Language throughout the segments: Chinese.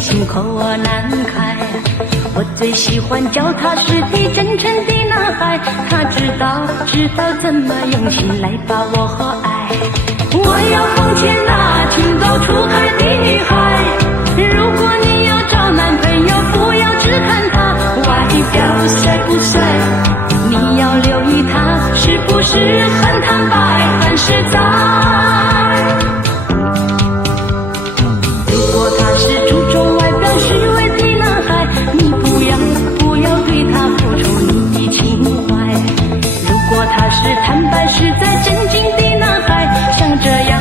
心口难开，我最喜欢脚踏实地真诚的男孩，他知道怎么用心来把我爱。我要奉劝那情窦初开的女孩，如果你要找男朋友，不要只看他外表帅不帅，你要留意他是不是很坦白很实在。如果他是注重外表虚伪的男孩，你不要对他付出你的情怀。如果他是坦白实在真经的男孩，像这样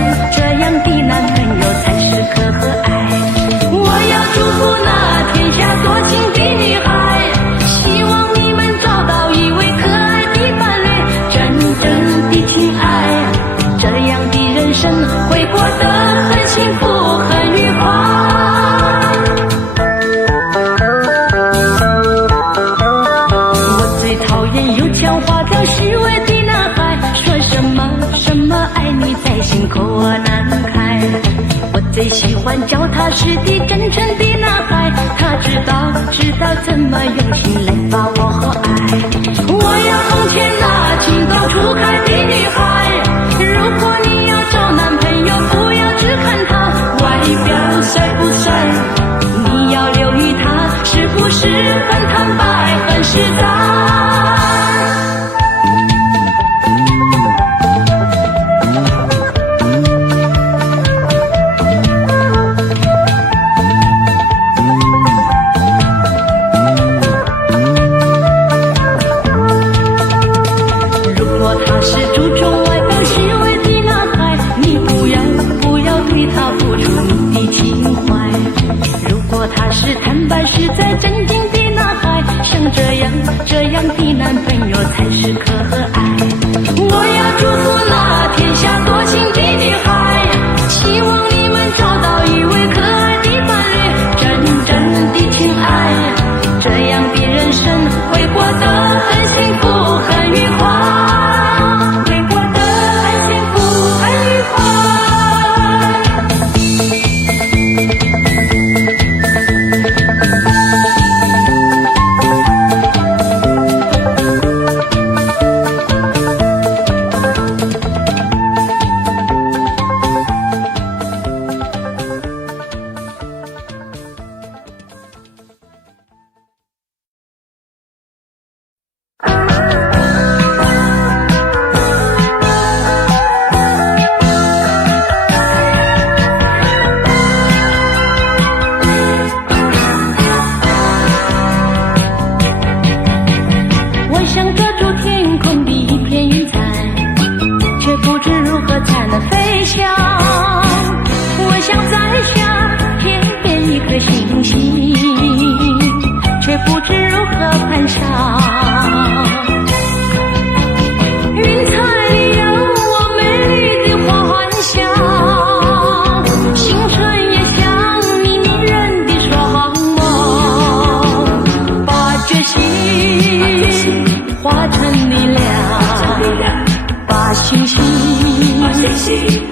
的男朋友才是可爱。我要祝福那天下多情的女孩，希望你们找到一位可爱的伴侣，真正的情爱，这样的人生会过得很幸福很愉快。我最讨厌有腔滑调虚伪的男孩，说什么爱你在心口难开。我最喜欢脚踏实地真诚的男孩，他知道怎么用心来把我爱。我要奉劝那情窦初开的女孩，如果你要找男朋友，不要只看他外表帅不帅，你要留意他是不是很坦白很实在。他是坦白实在真经的男孩，像这样的男朋友才是可爱。我要祝福那天下多情的女孩，希望你们找到一位可爱的伴侣，真正的情爱，这样的人生会过得很幸福很愉快，会过得很幸福很愉快。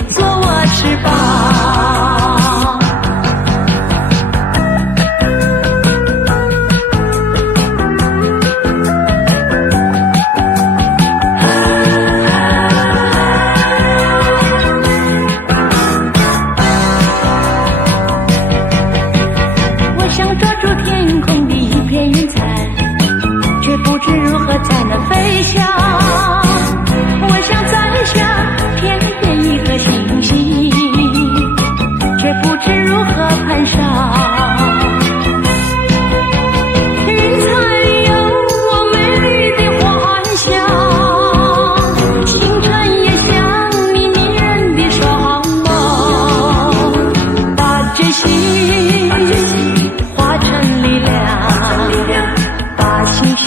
做我翅膀，我想抓住天空的一片云彩，却不知如何才能飞翔。我想摘下天边一颗星星，却不知如何攀上。云彩里有我美丽的幻想，星辰也像你迷人的双眸，把决心化成力量，把星星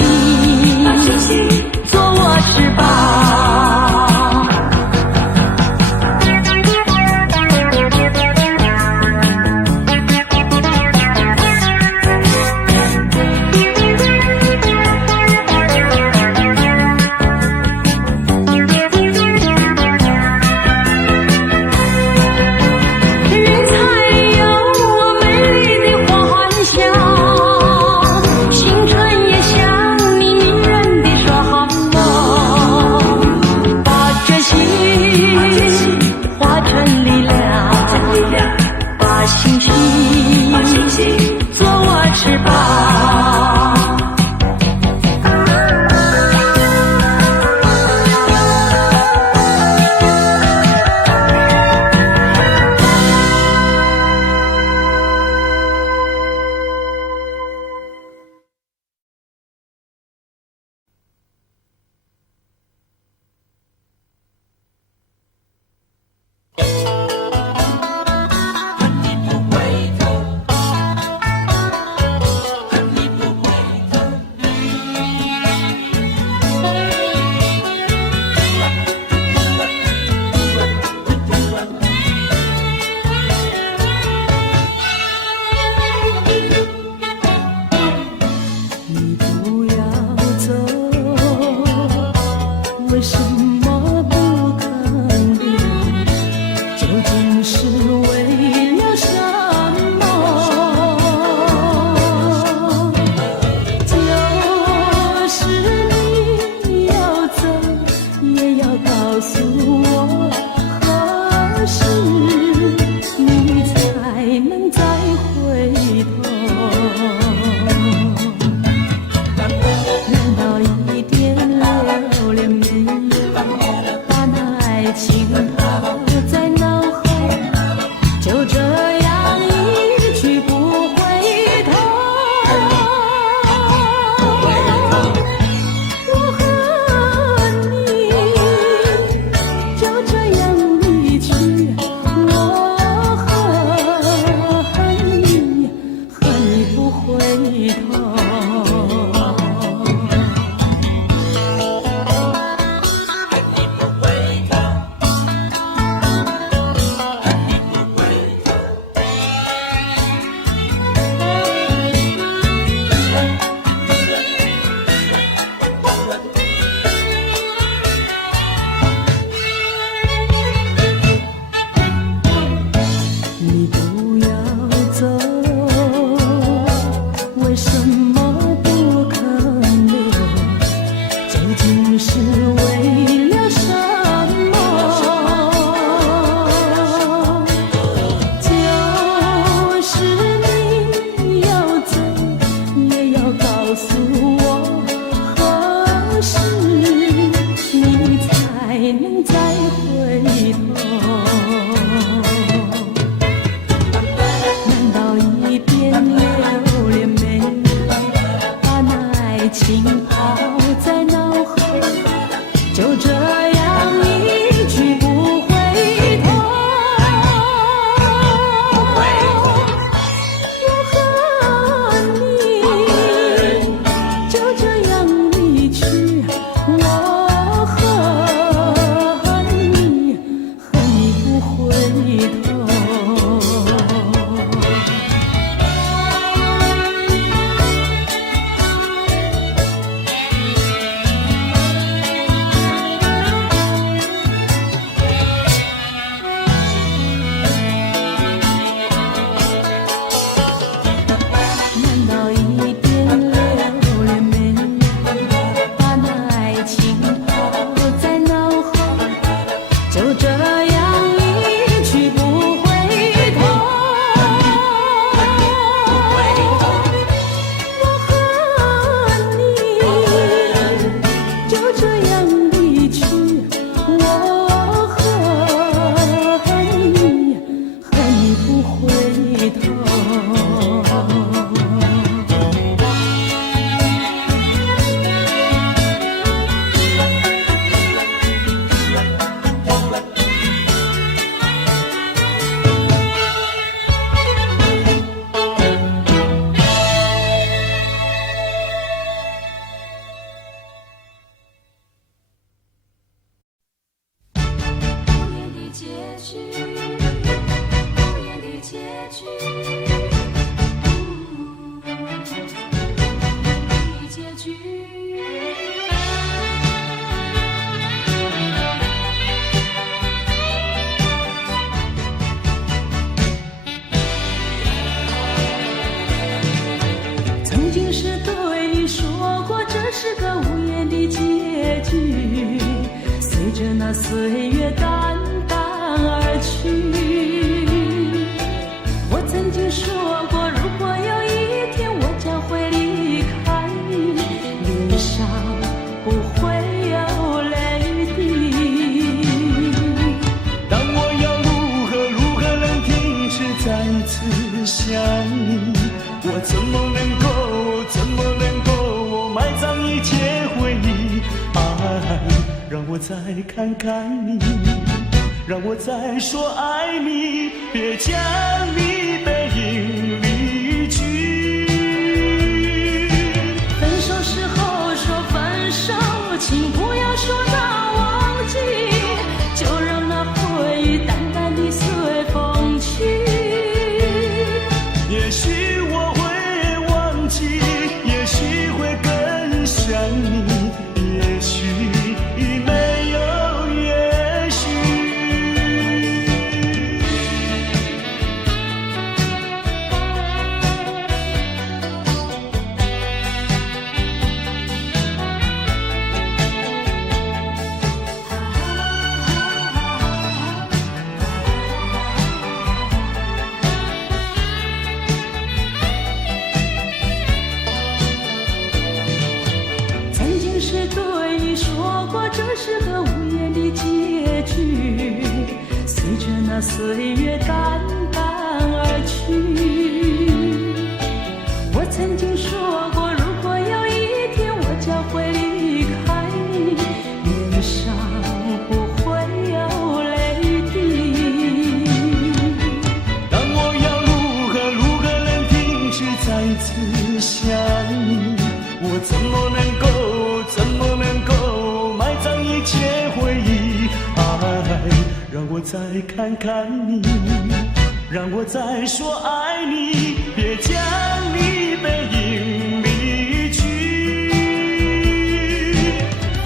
为什么不肯留？究竟是为了什么？就是你要走，也要告诉我，何时你才能再回头？难道一点留恋没有，把那爱情抛在脑后，就这样一去不回头？我和你就这样离去，我恨你，恨你不回头。你不要走，为什么不肯留？究竟是为了什么？就是你要走，也要告诉我，何时你才能再回头？难道一点留恋没有，把那爱情抛在脑后，就这样一去不回头？我和你就这样离去，我恨你，恨你不回头。难道一点留恋没有，把那爱情抛在脑后，就这样一去不回头？我和你就这样离去，我恨你，恨你不回头。曾经是对你说过，这是个无言的结局，随着那岁月淡淡而去。我曾经说过，如果有一天我将会离开你，脸上不会有泪滴。但我要如何能停止再次想你？我怎么能够埋葬一切回忆？爱，让我再看看你，让我再说爱你，别将你背影离去。分手时候说分手，请不要说那忘记，就让那回忆淡淡地随风去。也许我会忘记，也许会更想你，也许没说过这是个无言的结局，随着那岁月淡淡而去。我曾经说过，如果有一天我将会离开你，脸上不会有泪滴。但我要如何能停止再次想你？我怎么能够埋葬一切回忆？爱，让我再看看你，让我再说爱你，别将你背影离去。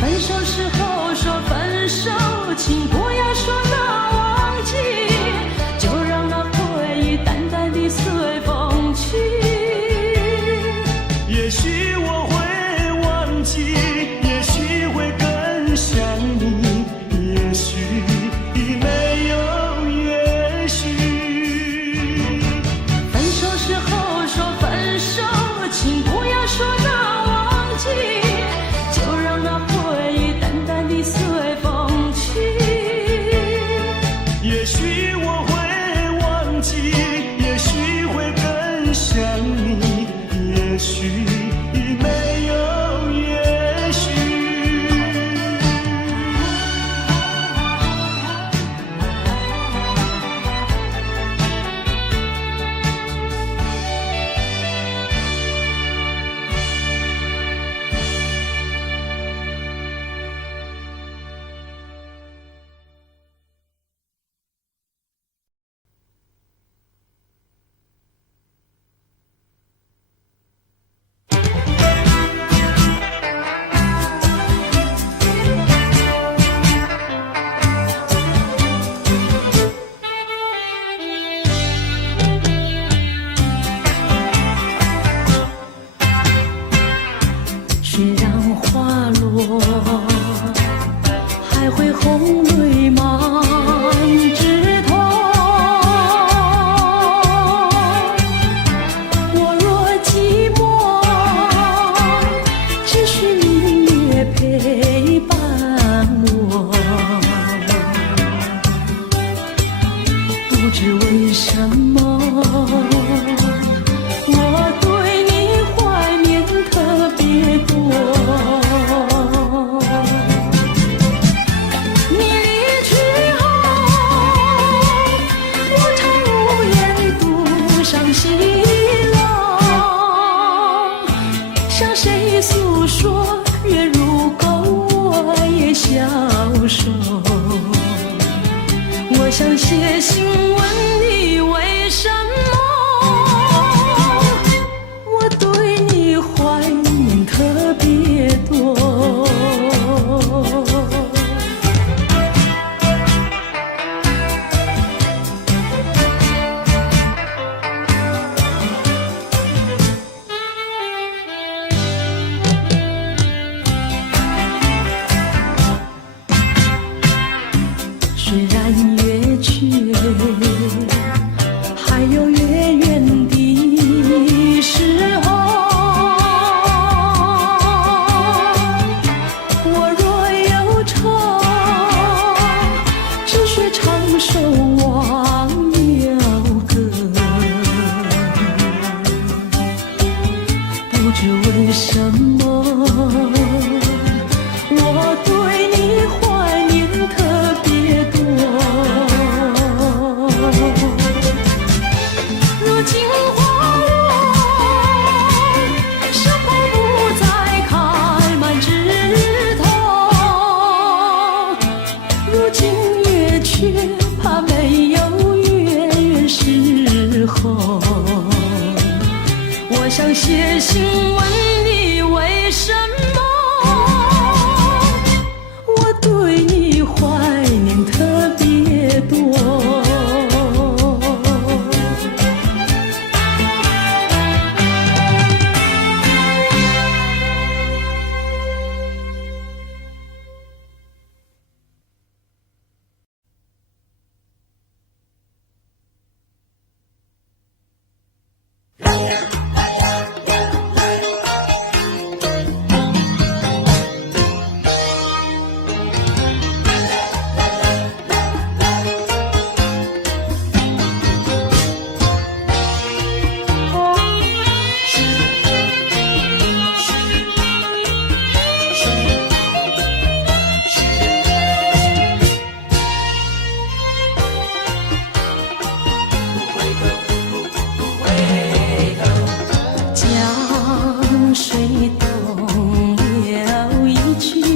分手时候说分手，请不要说那忘记，就让那回忆淡淡地随风去。也许我会忘记，也许会更想你，也许没有也许。分手时候说分手，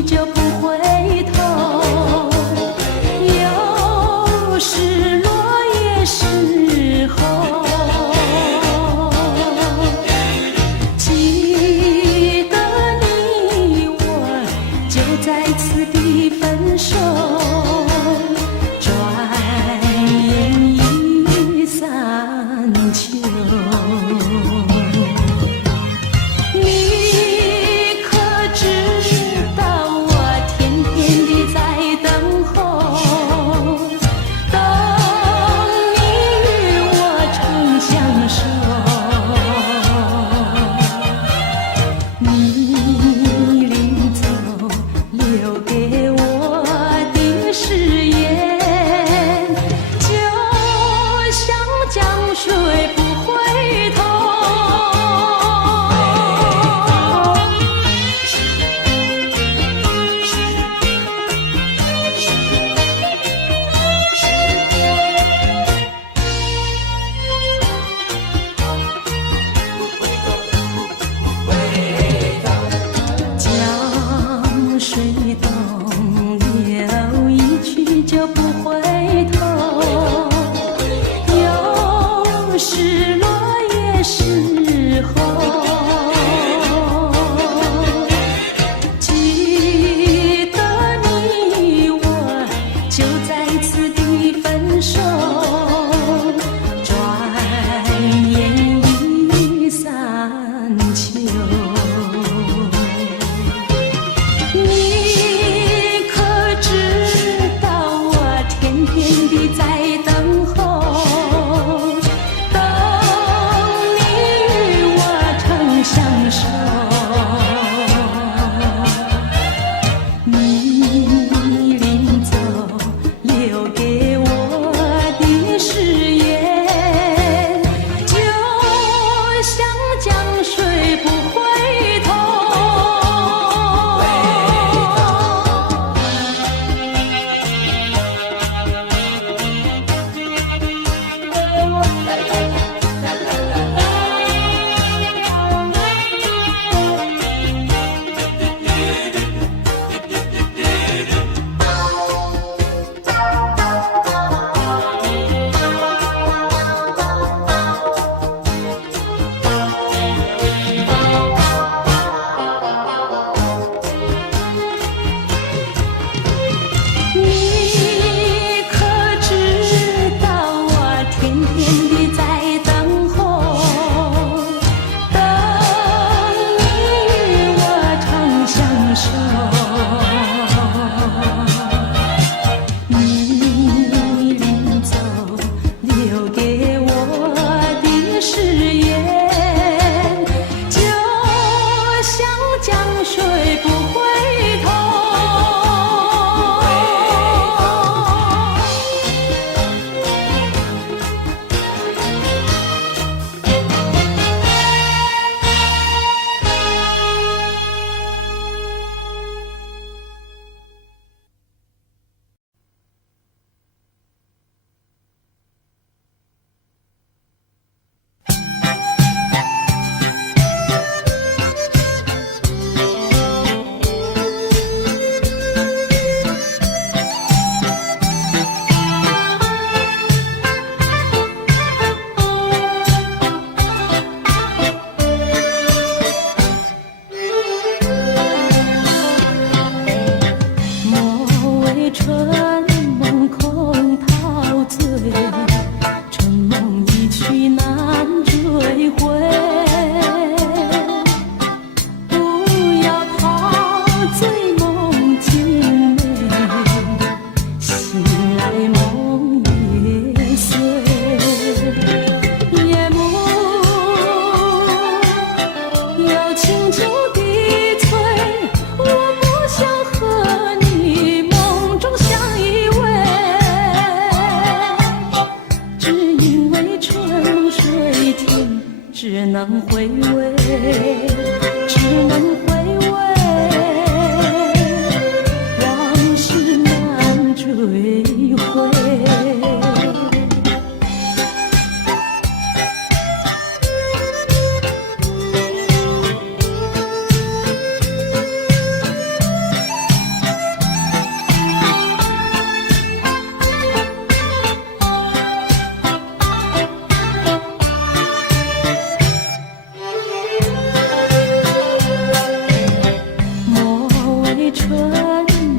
就不回头。有时落叶时候，记得你我就在此地分手。转眼已三秋。你可知道我天天地在等候，等你与我长相守。你临走留给我的是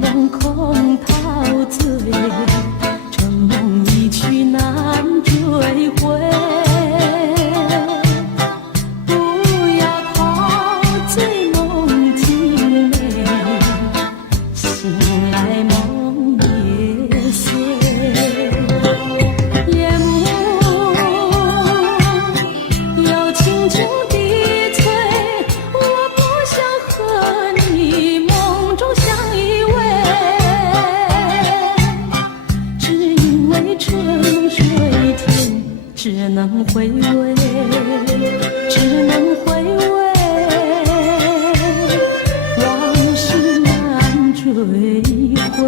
梦空陶醉，这梦一去难追回。不要陶醉梦境美，醒来梦也碎。夜幕又轻轻低垂，我不想和你梦中相依偎，只因为春水甜，只能回味，只能回味，往事难追回。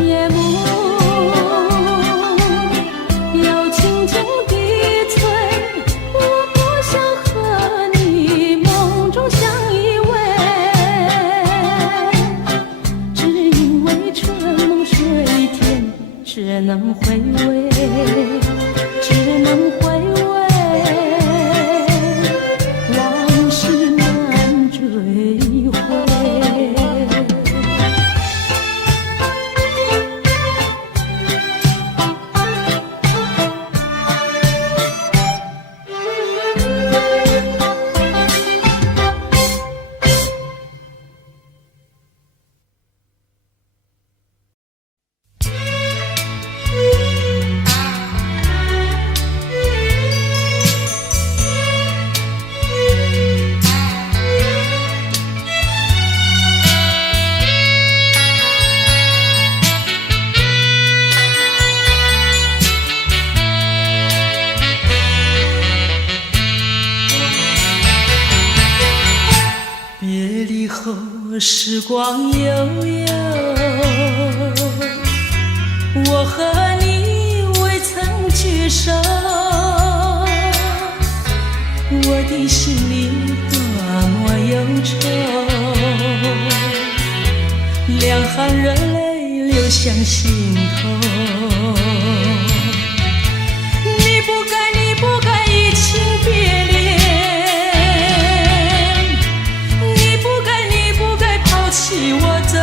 夜幕又轻轻低垂，我不想和你梦中相依偎，只因为春梦水甜，只能回味，只能回味，往事难追回。别离后，时光悠悠，我和你未曾聚首，我的心里多么忧愁，两行热泪流向心头。你不该移情别恋，你不该抛弃我走。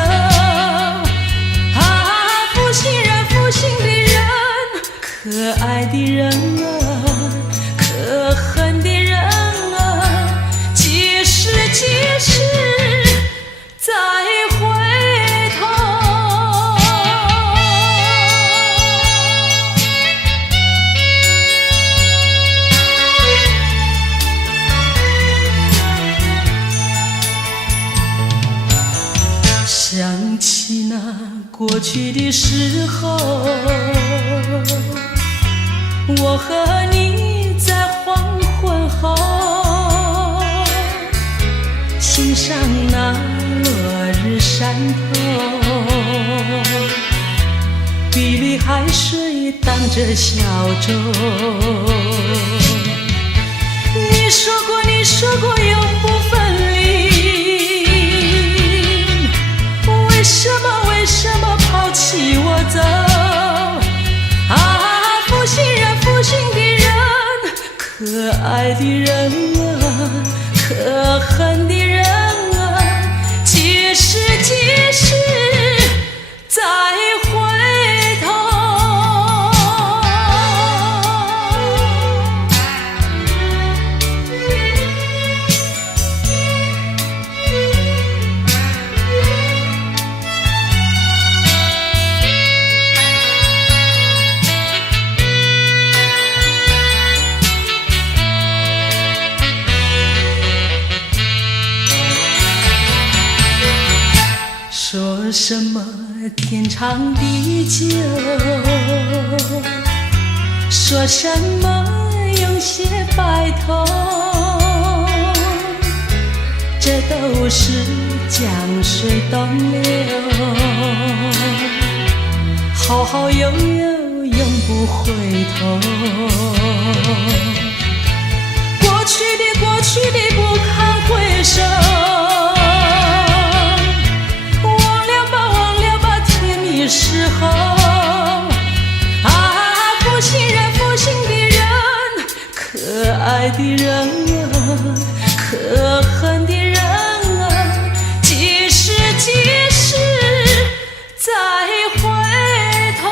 啊，负心人，负心的人，可爱的人啊，可恨的人啊，几时再回头。想起那过去的时候，我和你在黄昏后欣赏那落日山头，碧绿海水荡着小舟。你说过永不分离，为什么抛弃我走？啊，负心人，负心的人，可爱的人啊，可恨的人啊，几时再回头。说什么天长地久，说什么永结白头，这都是江水东流，好好悠悠永不回头。过去的不堪回首，忘了吧，甜蜜时候。啊，负心的人，可爱的人啊，可恨的人啊，几时再回头。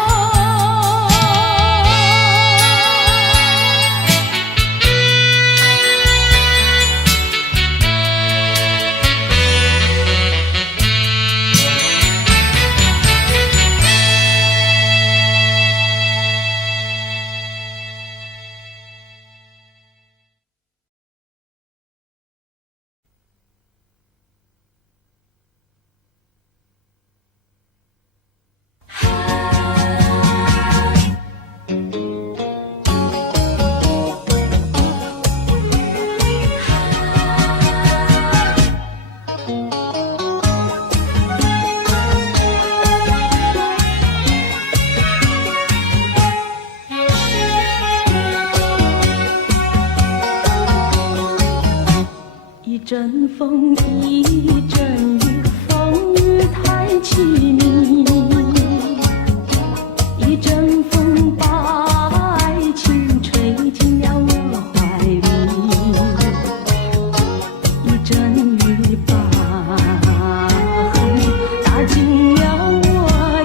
一阵风，一阵雨，风雨太凄迷。一阵风把爱情吹进了我怀里，一阵雨把恨打进了我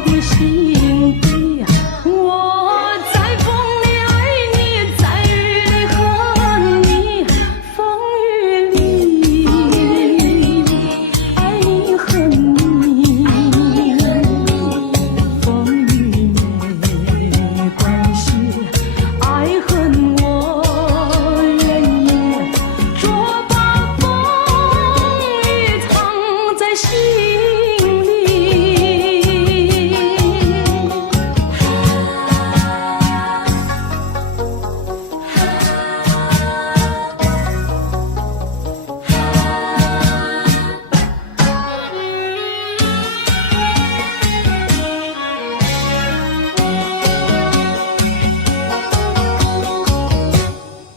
的心底。我在风里爱你，在雨里恨你，风雨里爱你恨你，风雨没关系，爱恨我愿意，捉把风雨藏在心里。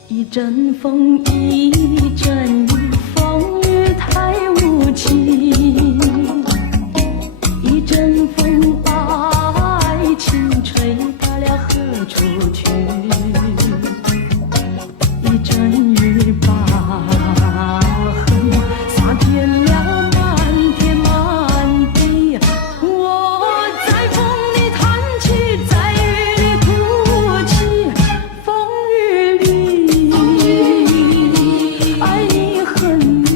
一阵风，一阵雨，风雨太无情。一阵风把爱情吹到了何处去？一阵雨把恨洒遍了满天满地。我在风里叹气，在雨里哭泣，风雨里爱你恨你，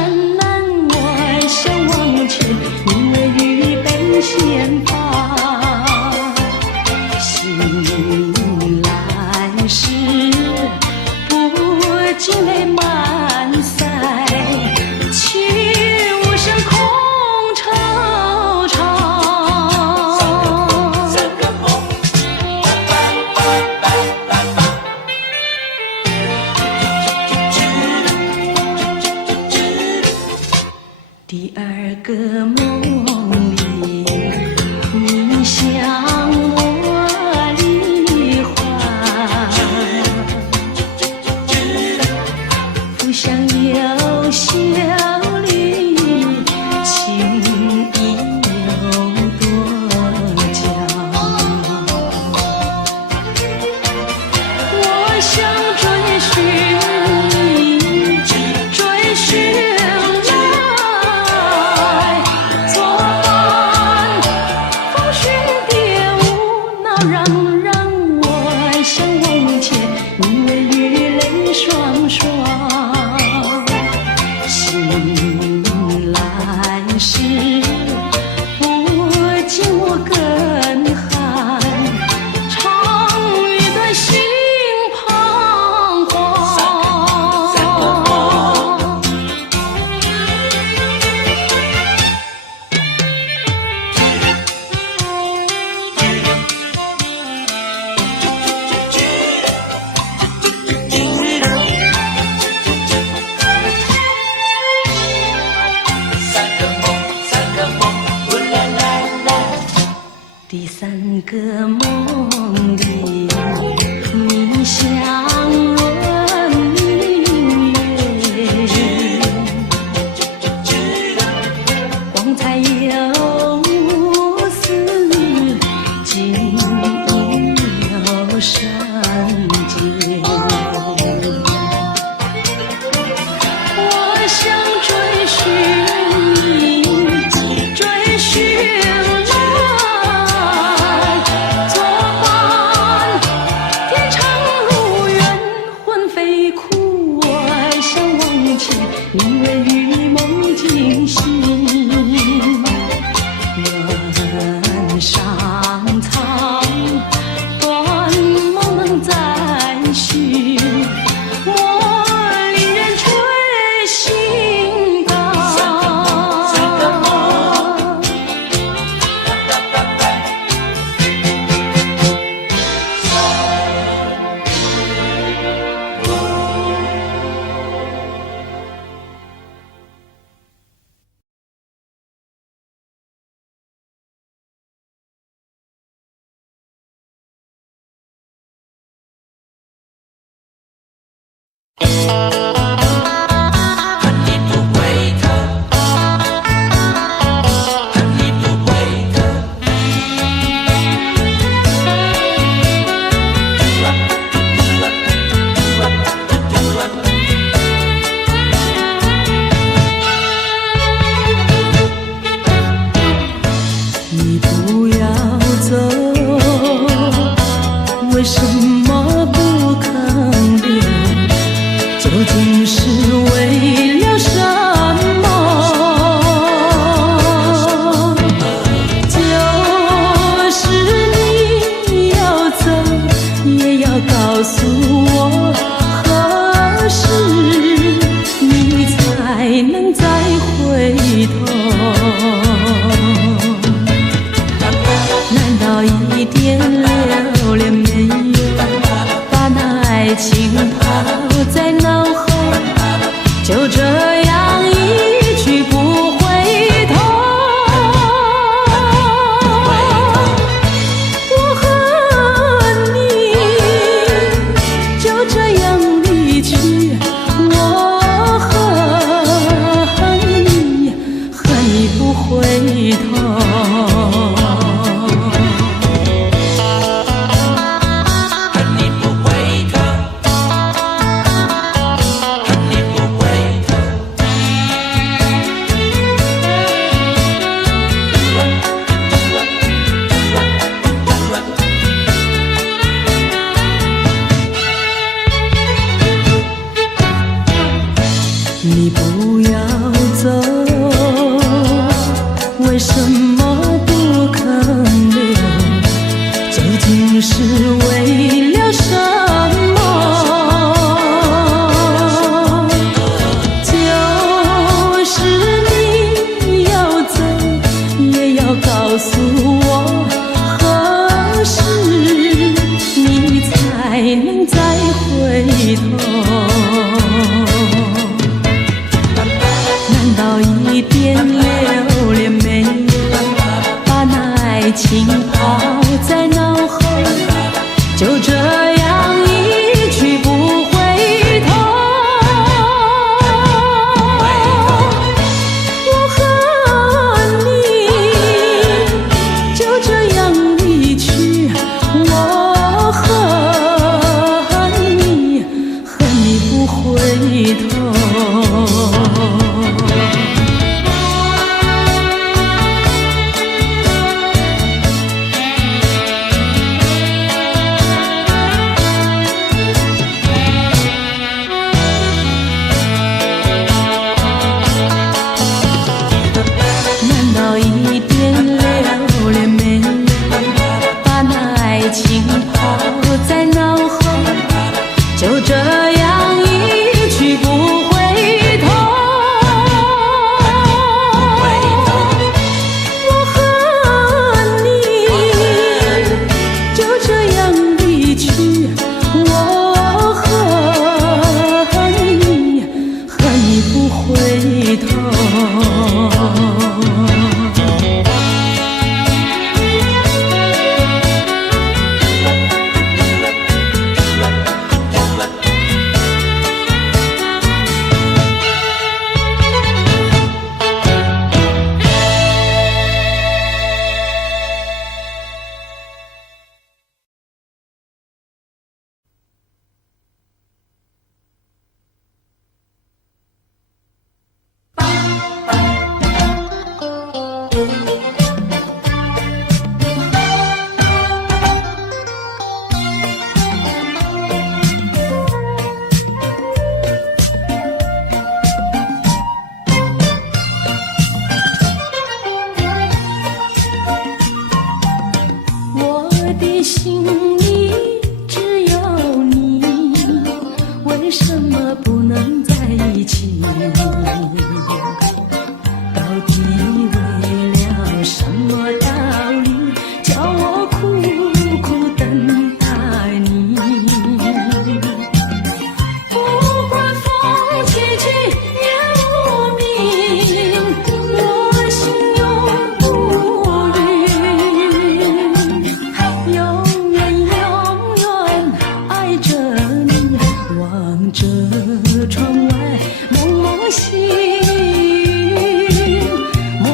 山南外想往前，因为预备先发。醒来时不禁泪满腮，去无声空惆怅。第二个梦里，你向我梨花，不想有笑里，情意有多娇。我想追寻你，追寻双双醒来时，不见我更寒，长吁的心彷徨。第三个梦里，你像轮明月，光彩有丝，景有山间。我想追寻你，追寻因为与梦惊醒，原上苍，断梦能再续，我令人垂心肝。你不要走，为什么不肯留？究竟是为了什么？就是你要走，也要告诉我，何时你才能再回头？难道一点留恋没有，把那爱情抛在脑后，就这样一去不回头？我和你就这样离去，我恨你，恨你不回头。一点留恋没有，把那爱情抛在脑后，就这样一去不回头。我和你就这样离去，我和你不回头。难道一点留恋没有，把那爱情抛在脑后，就这样一去不回头。我和你就这样离去，我和你不回头。心里只有你，为什么不能在一起？到底为了什么道理，叫我苦苦等待你？不管风起起夜无明，我心永不渝。永远爱着你，望着窗外蒙蒙星，梦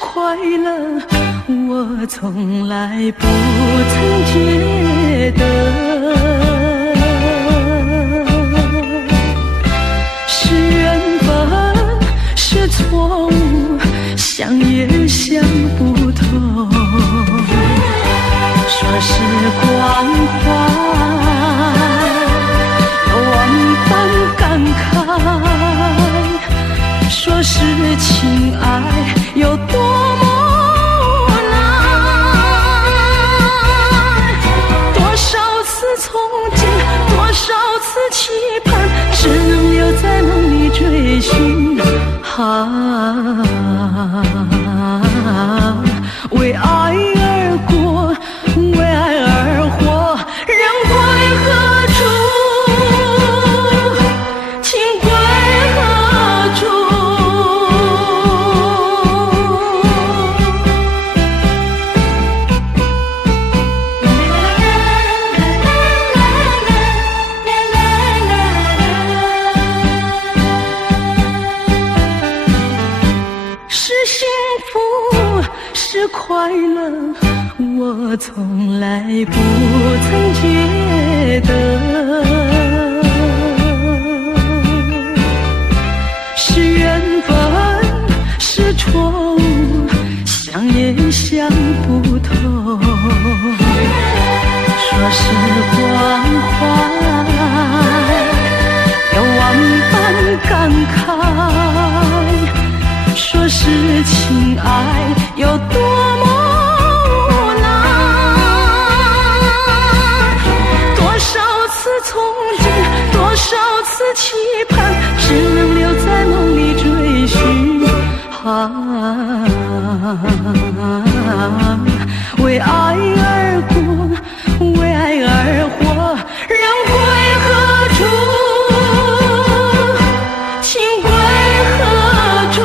快乐，我从来不曾觉得是缘分，是错误，想也想不透。说时光快，有万般感慨，说是情爱有多么难，多少次憧憬，多少次期盼，只能留在梦里追寻。为爱而过，为爱而活，人归何处？情归何处？是幸福，是快乐，我从来不曾觉得是缘分，是错误，想也想不透。说时光快，有万般感慨，说是情爱有多么难，多少次憧憬，多少次期盼，只能留在梦里追寻。为爱而过，为爱而活，人归何处？情归何处？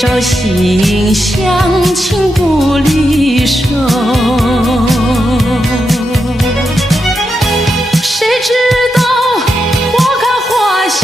朝夕相亲不离手，谁知道花开花谢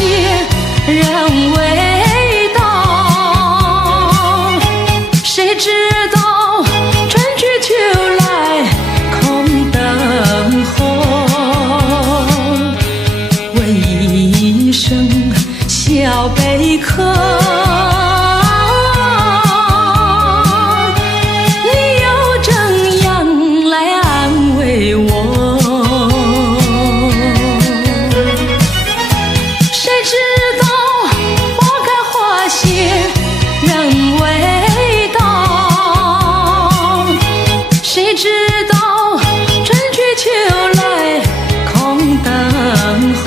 你知道，春去秋来空等候，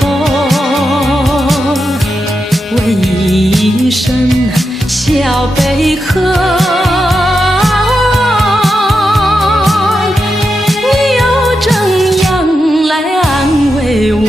为一声小悲喝。你又怎样来安慰我？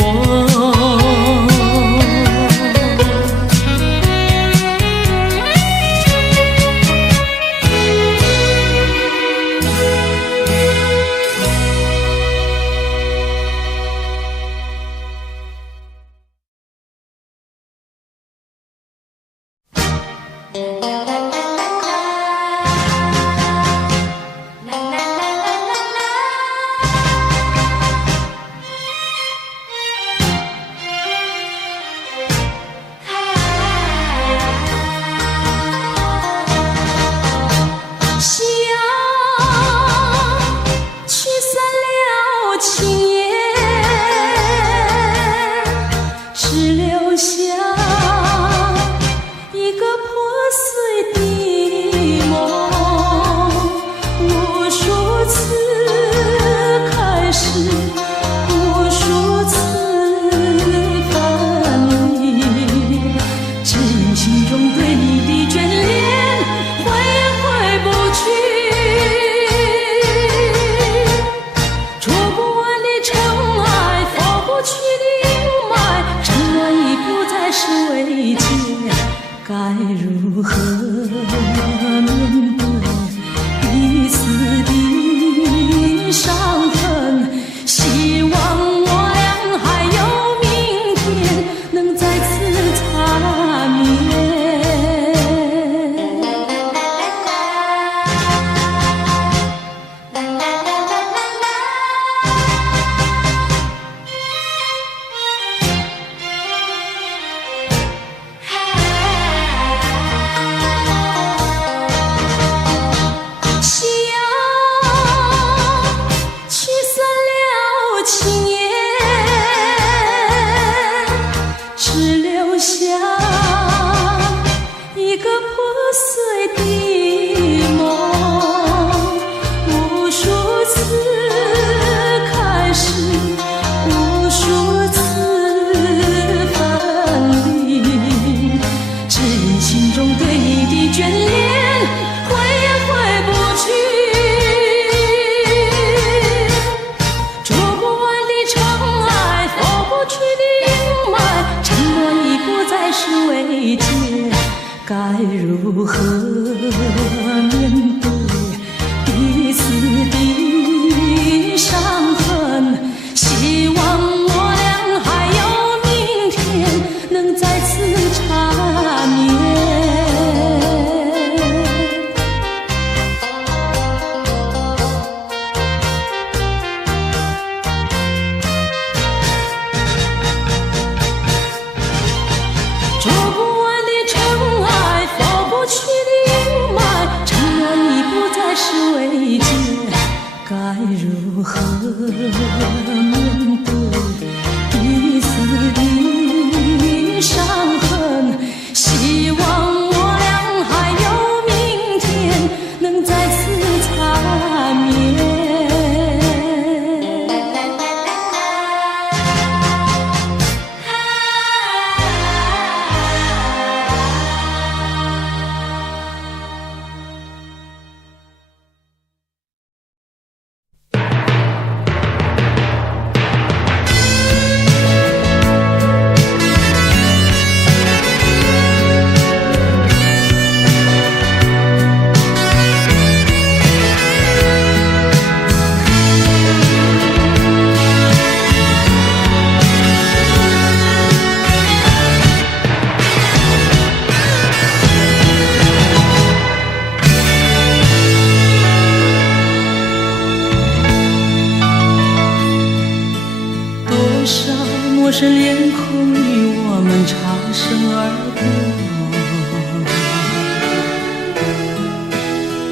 陌生脸孔与我们擦身而过，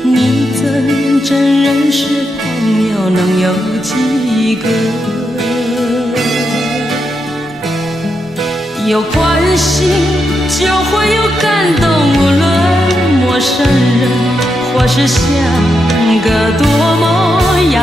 你真认识朋友能有几个？有关心就会有感动，无论陌生人或是相隔多么遥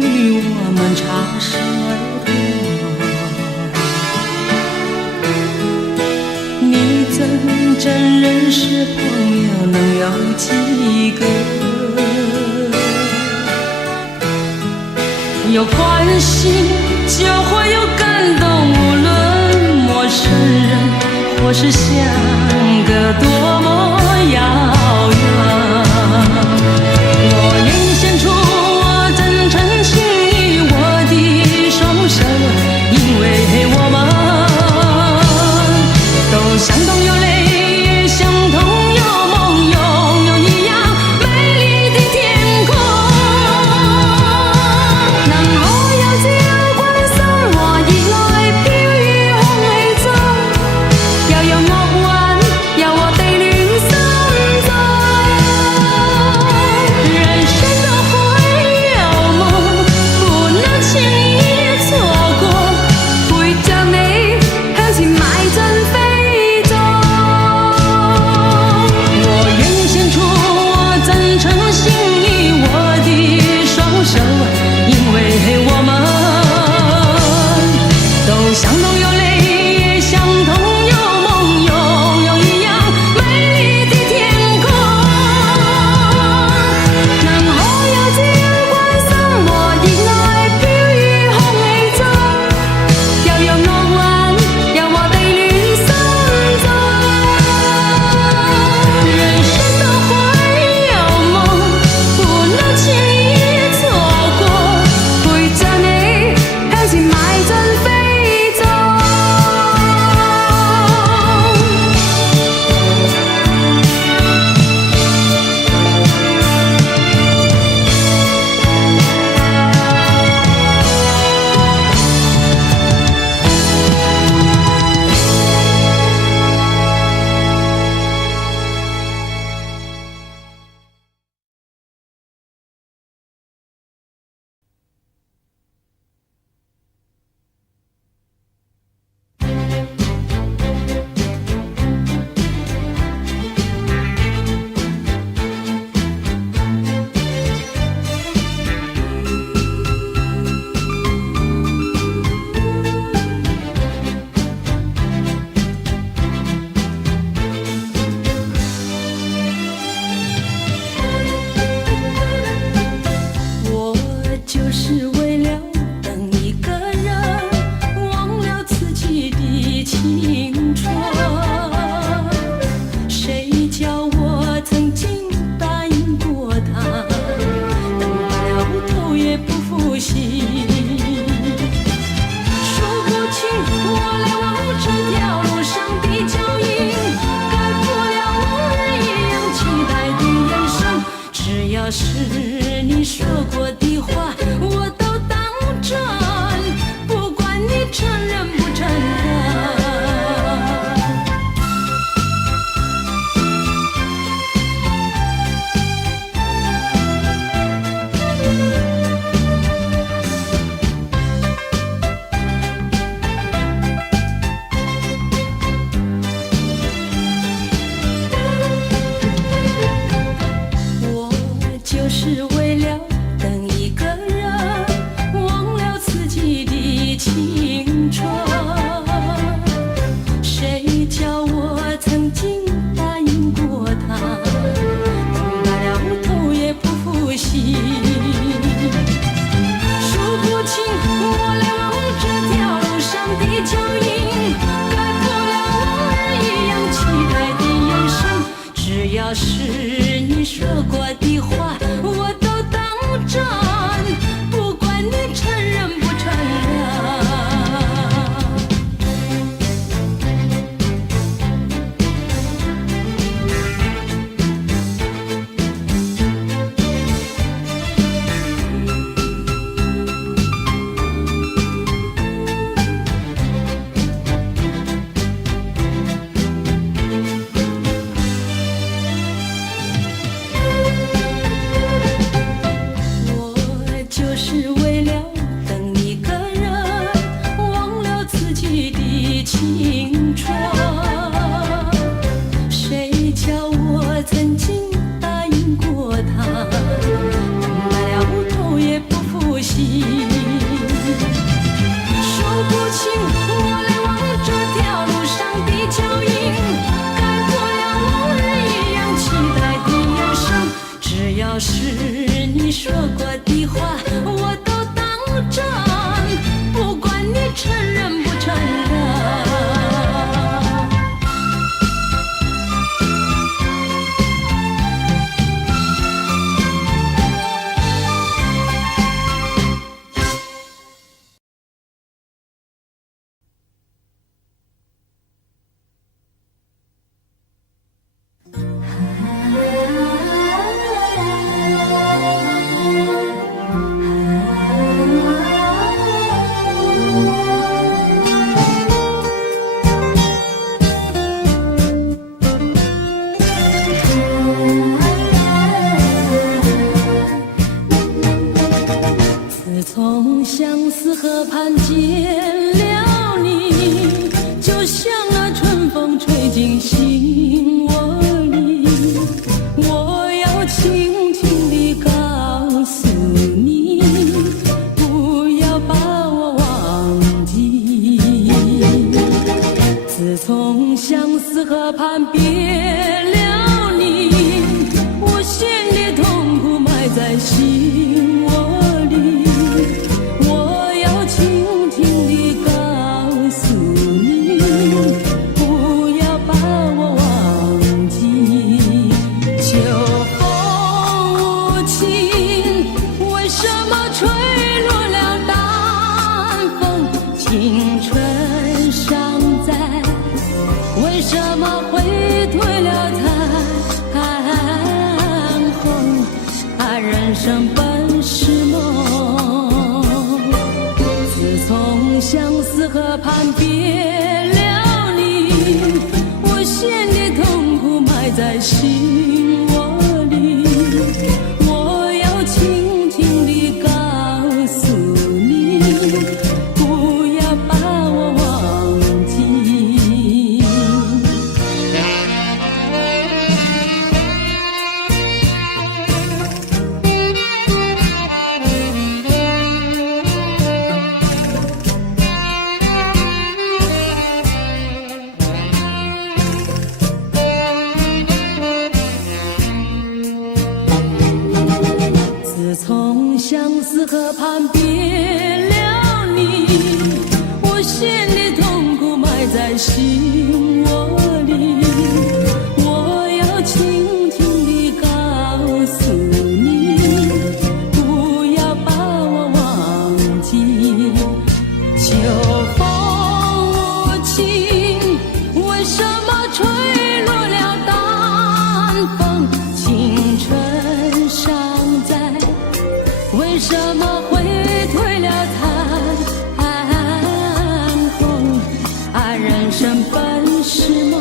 与我们擦身而过。你真认识朋友能有几个？有关系就会有感动，无论陌生人或是相隔多么遥远。我愿意献出我真诚心意，我的双手，因为我们都相同有泪，相同有梦，拥有一样美丽的天空。能我有自由關心和熱愛飄於空氣中，又讓樂韻由我地戀心中。人生都會有夢，不能輕易錯過，陪着你向前邁進飛縱。我願意獻出我真誠心意，我的雙手，因為我們都相同有淚，相同有夢，擁有一樣美麗的天空。能我有自由關心和熱愛飄於空氣中，又讓樂韻由我地戀心中。人生都會有夢，不能輕易錯過，陪着你向前邁進飛縱。我就是为了等一个人，忘了自己的青春。谁叫我曾经答应过他，等了头也不负心。说不清我来往这条路上的脚印，盖不了往日一样期待的眼神。只要是你说过的话，我都当真，不管你承认不承认。我就是为了等一个人，忘了自己的青春。谁叫我曾经答应过他，等了头也不负心。数不清我来往这条路上的脚印，盖不了往日一样期待的眼神。只要是你说过的话，我都当真，不管你承认不承认。自从相思河畔见了你，就像那春风吹进心窝里，我要轻轻地告诉你，不要把我忘记。自从相思河畔别了你，我心里痛苦埋在心窝里，我要轻轻地告诉你，不要把我忘记。秋风无情，为什么吹落了淡风？青春尚在，为什么会褪了残红？人生本是梦，自从相思河畔别了你，我心里痛苦埋在心窝里，我要轻轻地告诉你，不要把我忘记。自从相思河畔别了你，我心里痛苦埋在心窝里，我要轻轻地告诉你，不要把我忘记。秋风无情，为什么吹落了淡风？青春尚在，为什么会褪了残红？人生本是梦，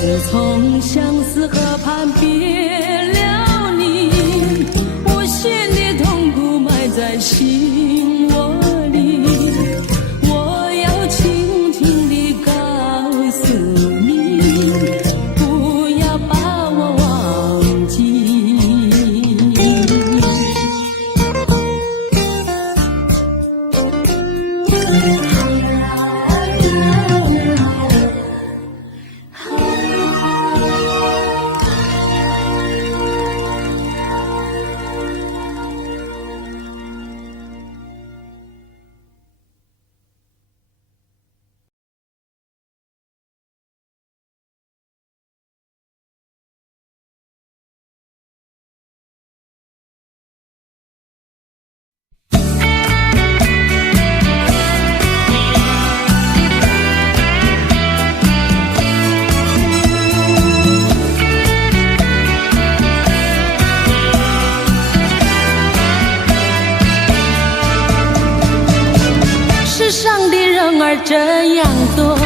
自从相思河畔别了你，我心里痛苦埋在心窝里，我要轻轻地告诉你，不要把我忘记。世上的人儿这样多，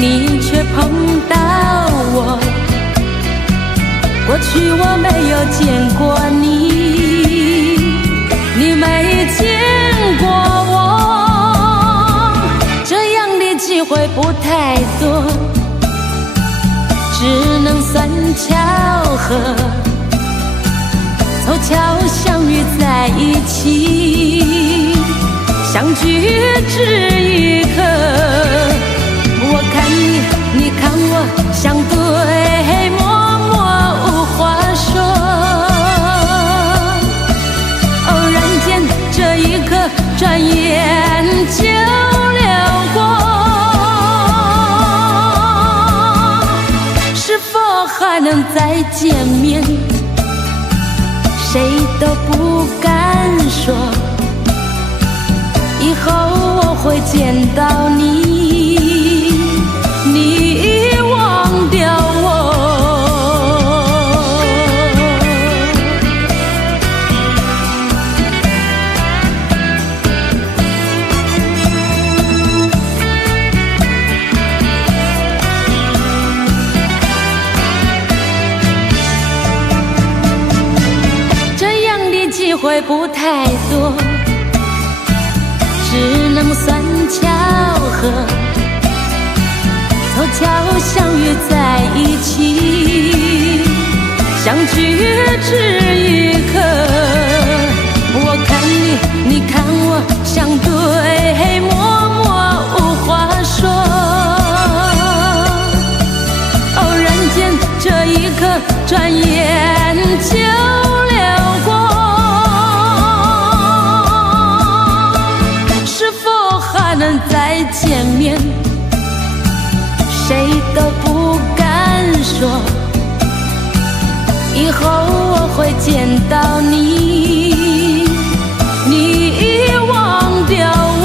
你却碰到我。过去我没有见过你，你没见过我，这样的机会不太多，只能算巧合，凑巧相遇在一起，相聚只一刻。我看你，你看我，相对默默无话说。偶然间这一刻，转眼就流过。是否还能再见面？谁都不敢说。以后我会见到你，你忘掉我。这会不太多，只能算巧合，凑巧相遇在一起，相聚只一刻。我看你，你看我，相对默默无话说。偶然间，这一刻转眼就流过。是否还能再见面？谁都不敢说。以后我会见到你，你已忘掉我。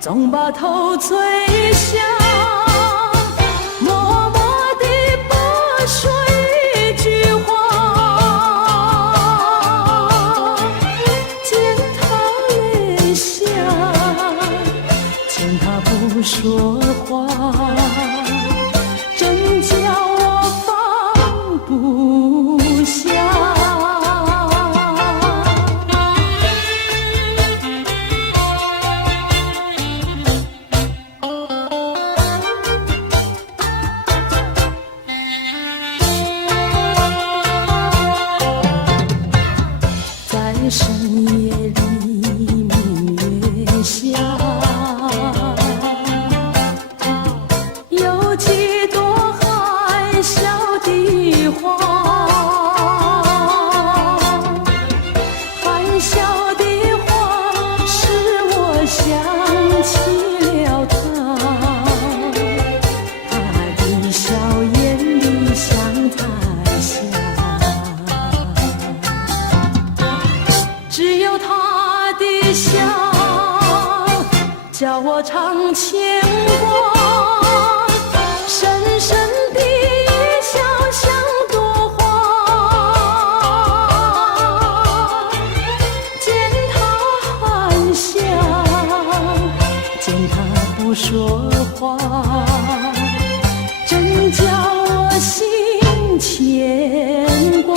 总把头垂下，默默地不说一句话。见他泪下，见他不说话，真叫我放不下。深夜里，明月下，有几朵含笑的花。含笑的花，使我想起了他，他的笑眼里像彩霞。只有他的笑，叫我常牵挂，深深的一笑像朵花。见他含笑，见他不说话，真叫我心牵挂。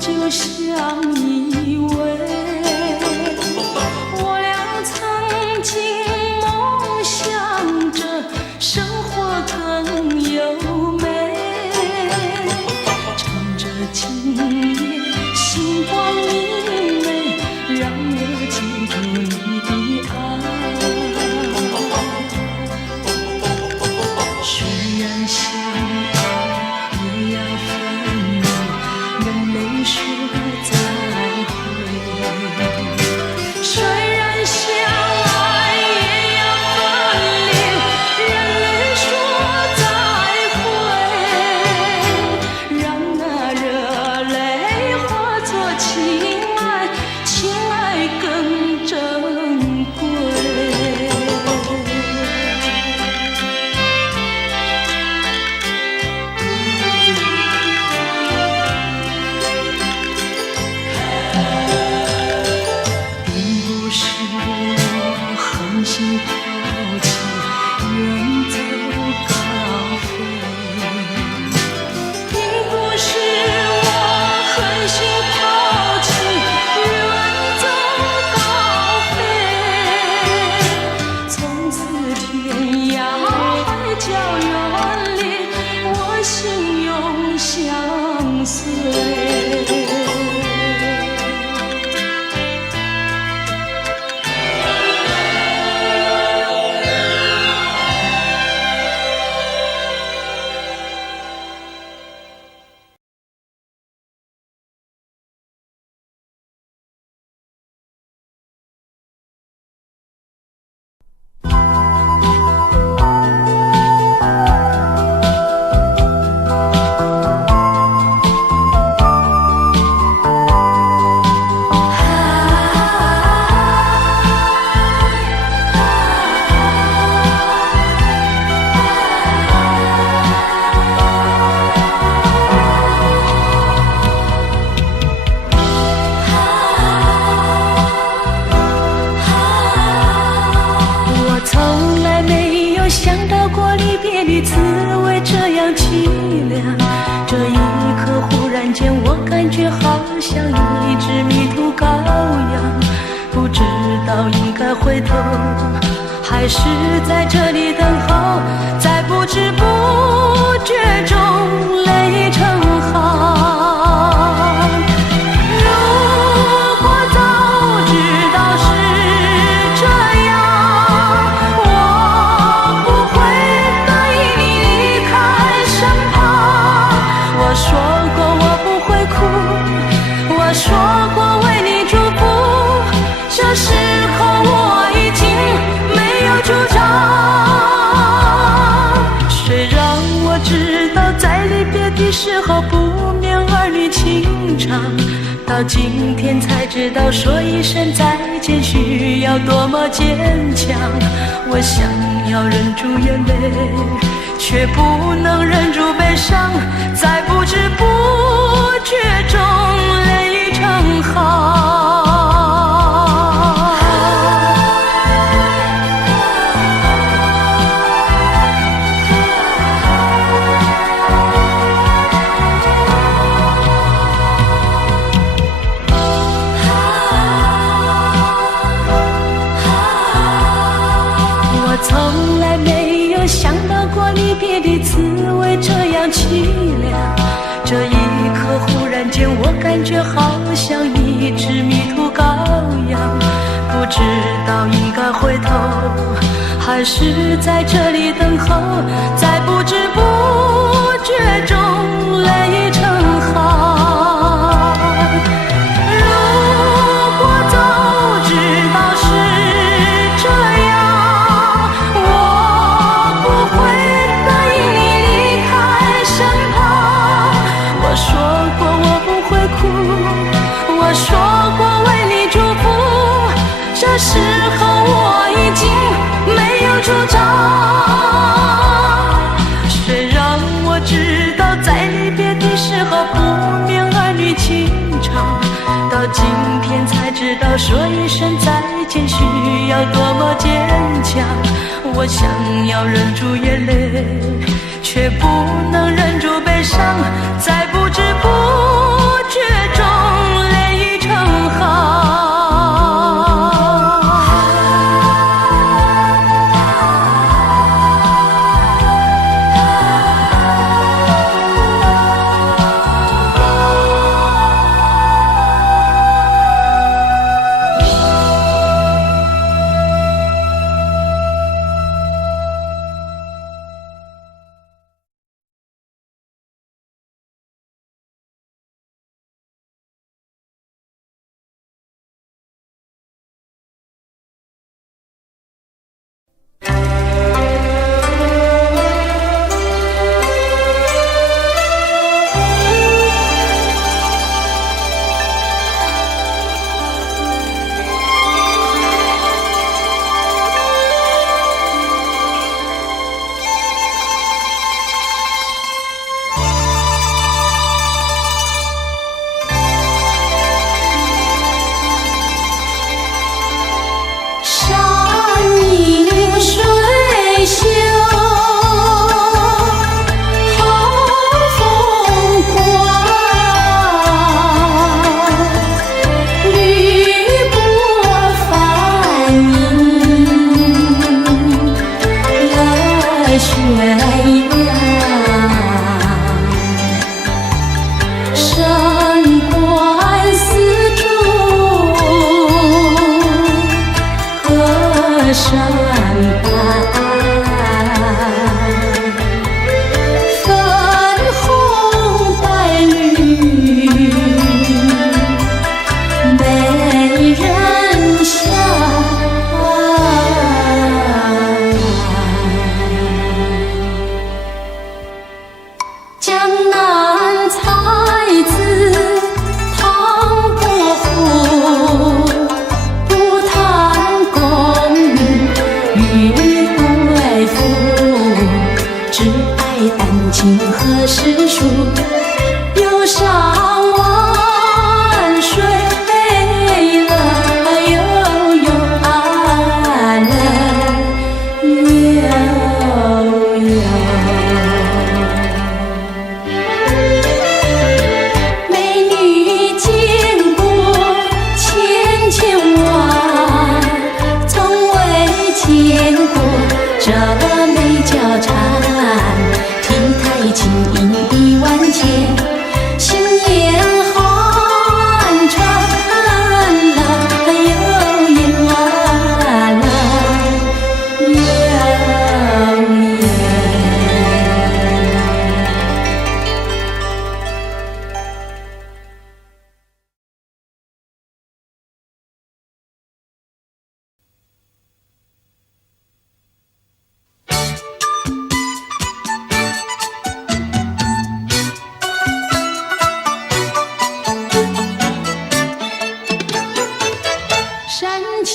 就像以为我俩曾经梦想着生活更优美，趁着今夜星光明媚，让我记住你的爱。虽然相爱也要分离，人没说再会。虽然相爱也要分离，人没说再会。让那热泪化作情爱，情爱更珍贵。狠心抛弃，远走高飞，并不是我狠心抛弃，远走高飞。从此天涯海角远离，我心永相随。想到过离别的滋味这样凄凉，这一刻忽然间我感觉好像一只迷途羔羊，不知道应该回头还是在这里等候，在不知不觉中泪成行。说过为你祝福，这时候我已经没有主张。虽然我知道在离别的时候不免儿女情长，到今天才知道说一声再见需要多么坚强。我想要忍住眼泪，却不能忍住悲伤，在不知不觉中泪成行。我从来没有想到过离别的滋味这样凄凉，这一刻忽然间我感觉好像一只迷途羔羊，不知道应该回头还是在这里等候，在不知不觉中泪成行。如果早知道是这样，我不会答应你离开身旁。我说过我不会哭，我说过为你祝福，这时候我已经没有主张。虽然我知道在离别的时候不免儿女情长，到今天才知道说一声再见需要多么坚强。我想要忍住眼泪，却不能忍住悲伤，在不知不觉中丹青何时数？忧伤万水了，悠悠啊了，悠悠。美女见过千千万，从未见过这美娇蝉。体态轻盈一万千，心眼寒川了，悠悠啊了，悠悠。山前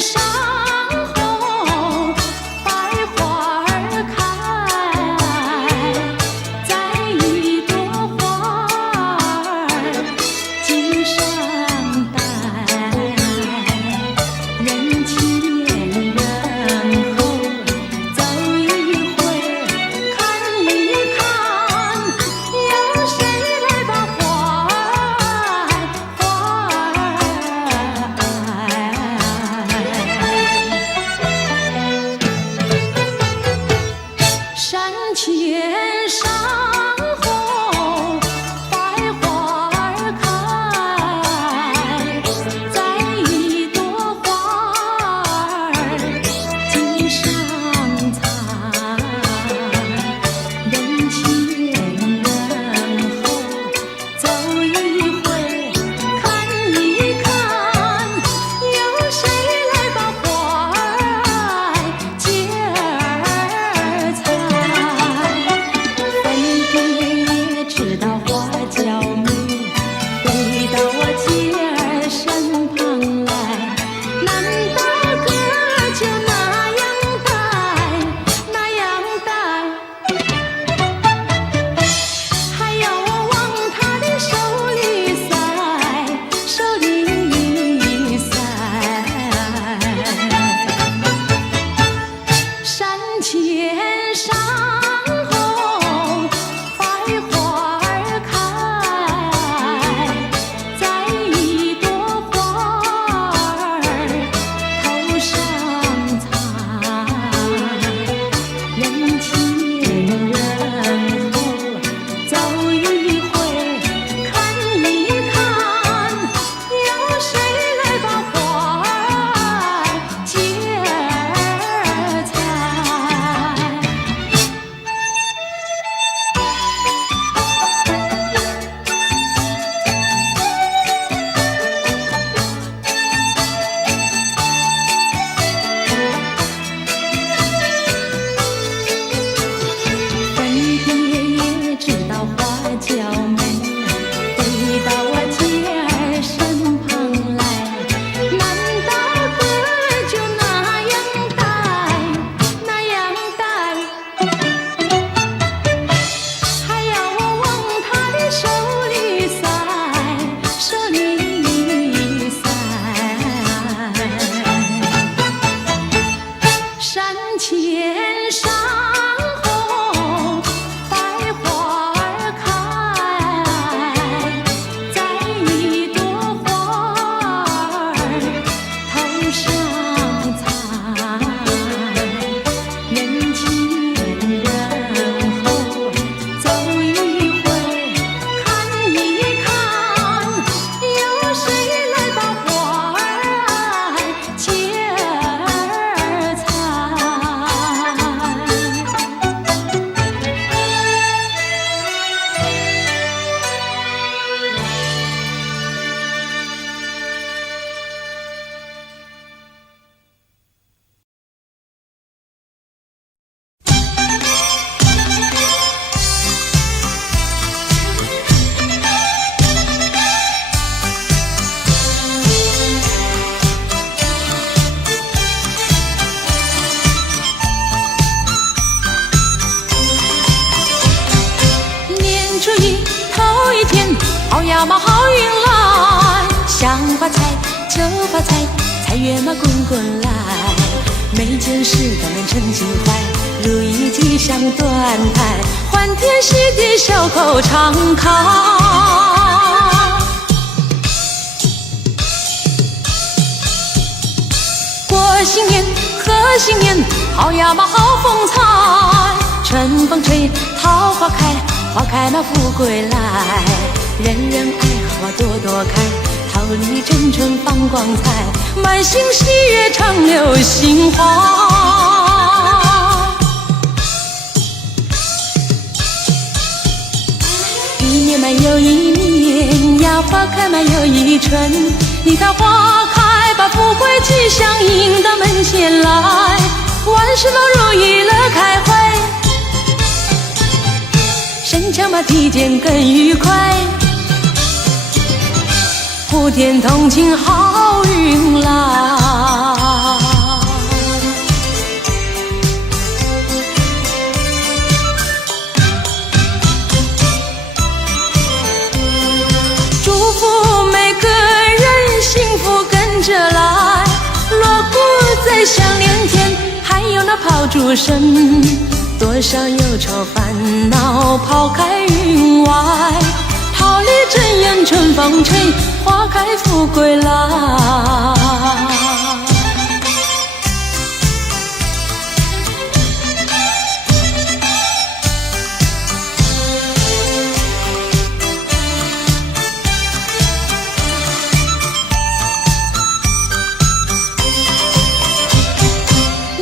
山后百花儿开，栽一朵花儿锦上带，人前人后走一回，看一看，有谁来把花儿山前山后百花儿开，栽一朵花儿锦上采，人前人后走一回，看一看，有谁来把花儿结儿采？分担呀嘛好运来，想发财就发财，财源嘛滚滚来，每件事都能称心怀，如意吉祥端台，欢天喜地笑口常开。过新年贺新年，好呀嘛好风采，春风吹桃花开，花开那富贵来，人人爱好多多开，桃李争春放光彩，满心喜悦常流心怀。一年满又一年呀，花开满又一春，你看花开把富贵吉祥迎到门前来，万事都如意乐开怀，身强马体健更愉快，普天同庆好运来。祝福每个人幸福跟着来，锣鼓在响连天，还有那炮竹声，多少忧愁烦恼抛开云外，桃李争艳春风吹，花开富贵来。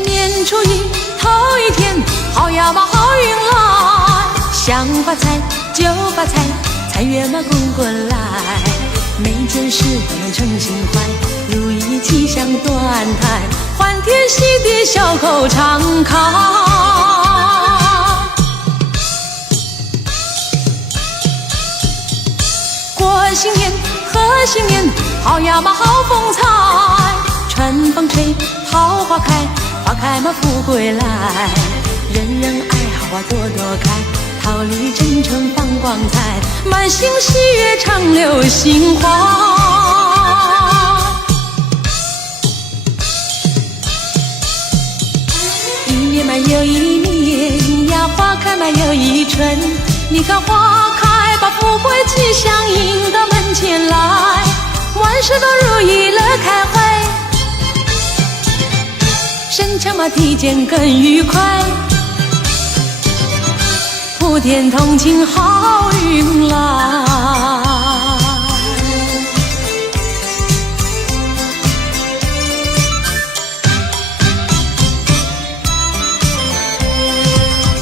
年初一头一天，好呀嘛好运来，想发财就发财，财源嘛滚滚来，每件事都能称心怀，如意吉祥端台，欢天喜地笑口常开。过新年贺新年，好呀嘛好风采，春风吹桃花开，花开嘛富贵来，人人爱好多多开，桃李争春放光彩，满心喜悦常流心怀。一年满又一年呀，花开满又一春，你看花开把富贵吉祥迎到门前来，万事都如意乐开怀，身强马体健更愉快，普天同庆好运来。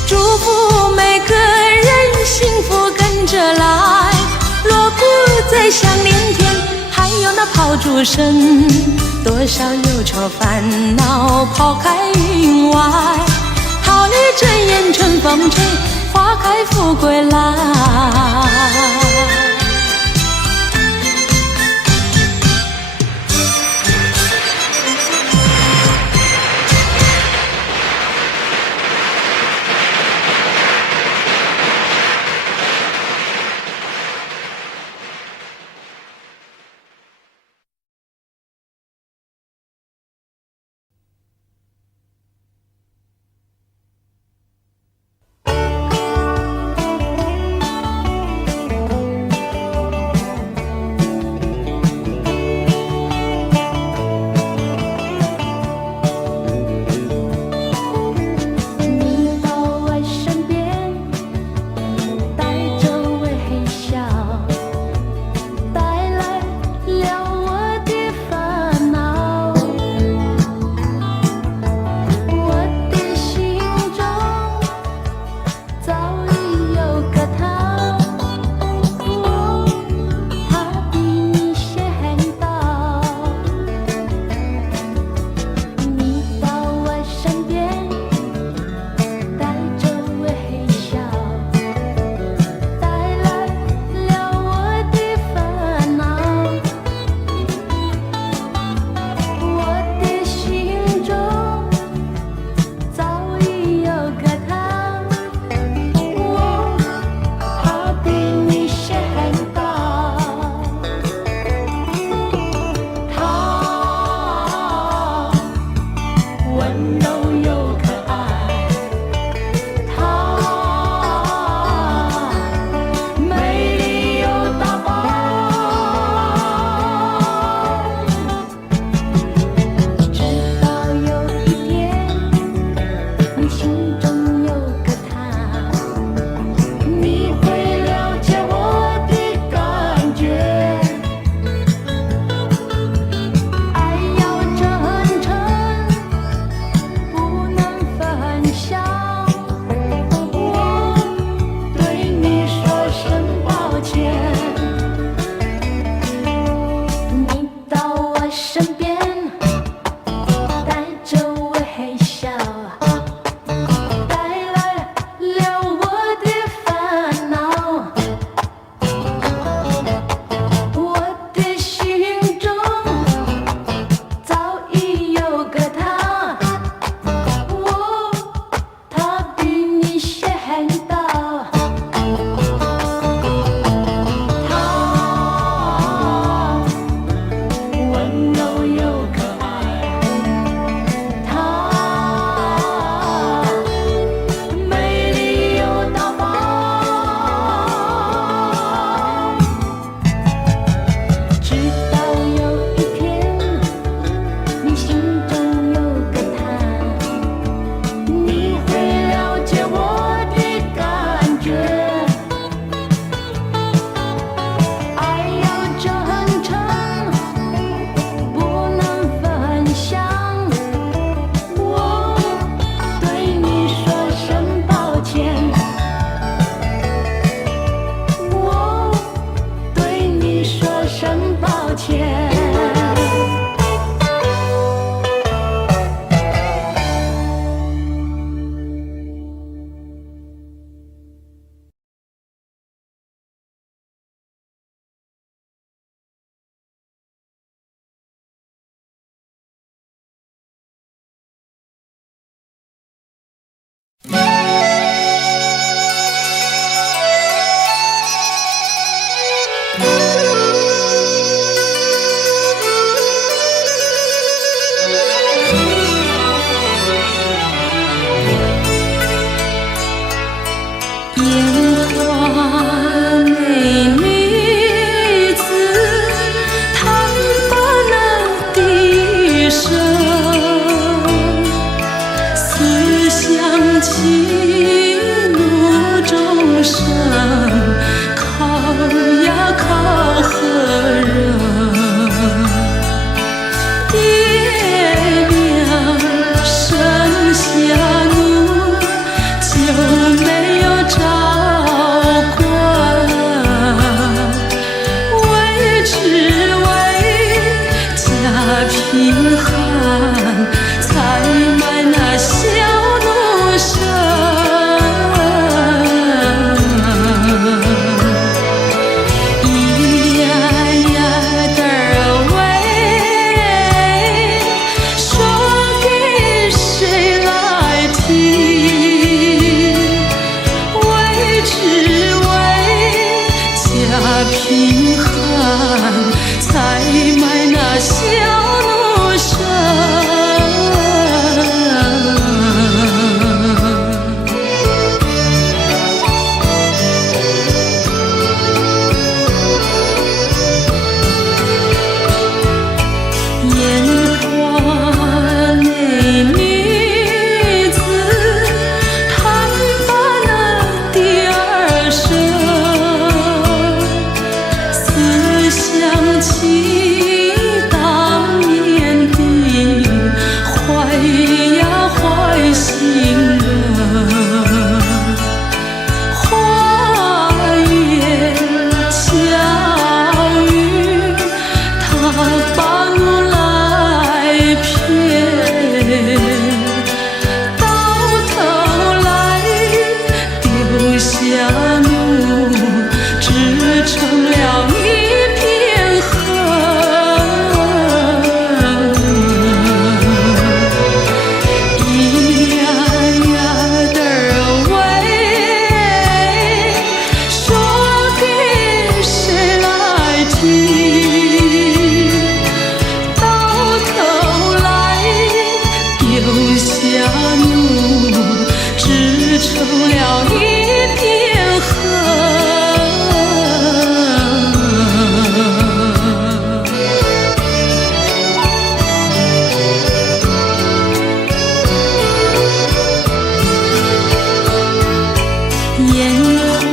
祝福每个人幸福跟着来，锣鼓在响连天，还有那炮竹声，多少忧愁烦恼抛开云外，桃李争艳春风吹，花开富贵来。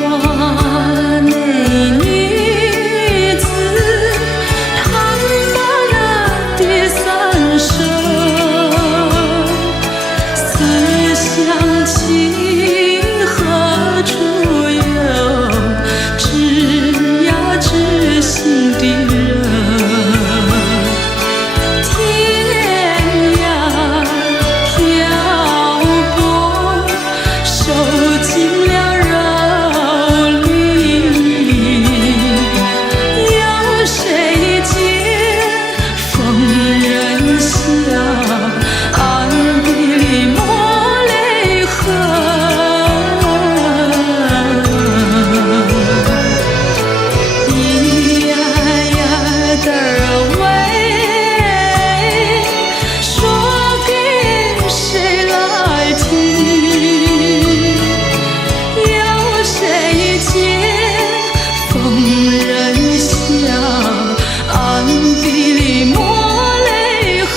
那女子弹罢了第三声，思乡情何处有？知呀知心的人，天涯漂泊，受尽了蹂躏，有谁见疯人笑，暗地里抹泪痕？咿呀呀的喂，说给谁来听？有谁见疯人笑，暗地里抹泪痕？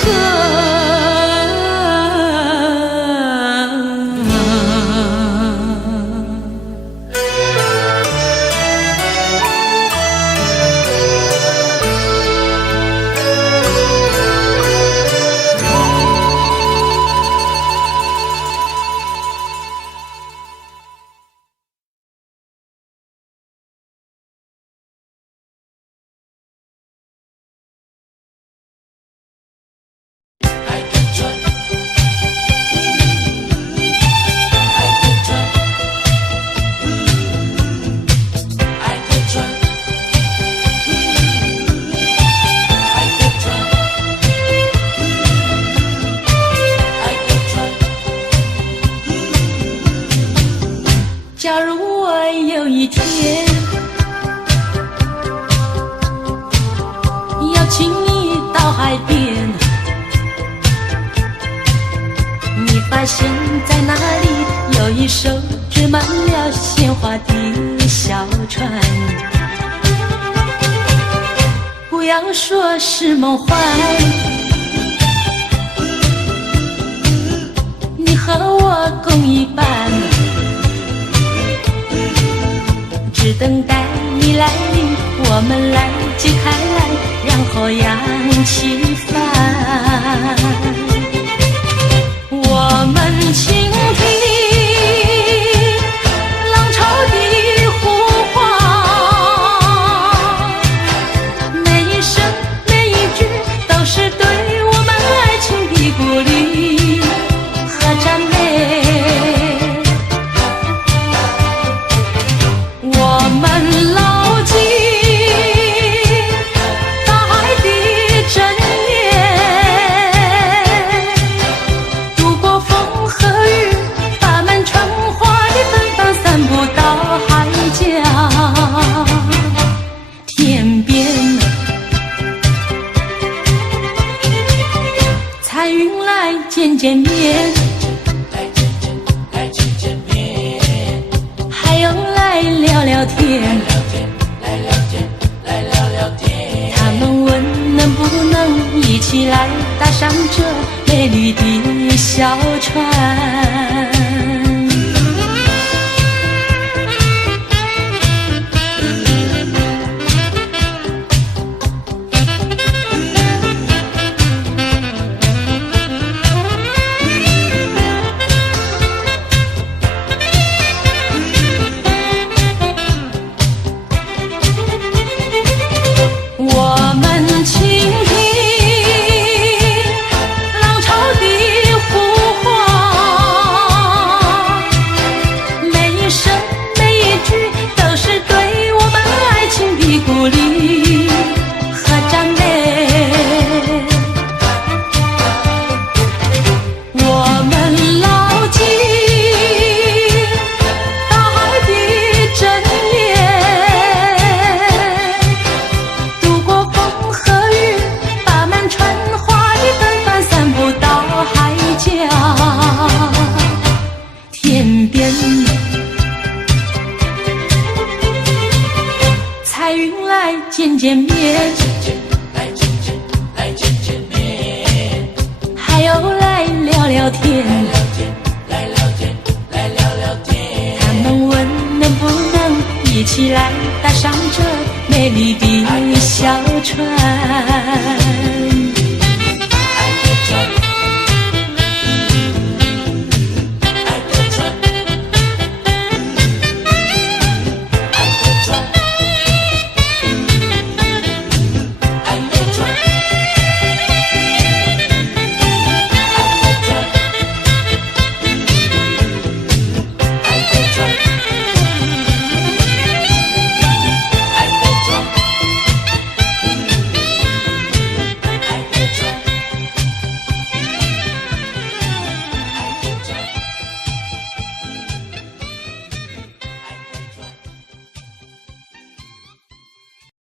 假如我有一天邀请你到海边，你发现在那里有一艘织满了鲜花的小船，不要说是梦幻，你和我共一半，只等待你来临，我们来解开来，然后扬起帆。我们倾听浪潮的呼唤，每一声每一句都是对我们爱情的鼓励和赞美。我们牢记大海的箴言，度过风和雨，把满春花的芬芳散布到海角天边。彩云来见见面，还有来聊聊天，他们问能不能一起来搭上这美丽的小船。我们倾听浪潮的呼唤，每一声每一句都是对我们爱情的鼓励和赞美。我们牢记大海的箴言，度过风和雨，把满春花的芬芳散布到海角天边。彩云来见见面，还有来聊聊天，他们问能不能一起来，搭上这美丽的小船。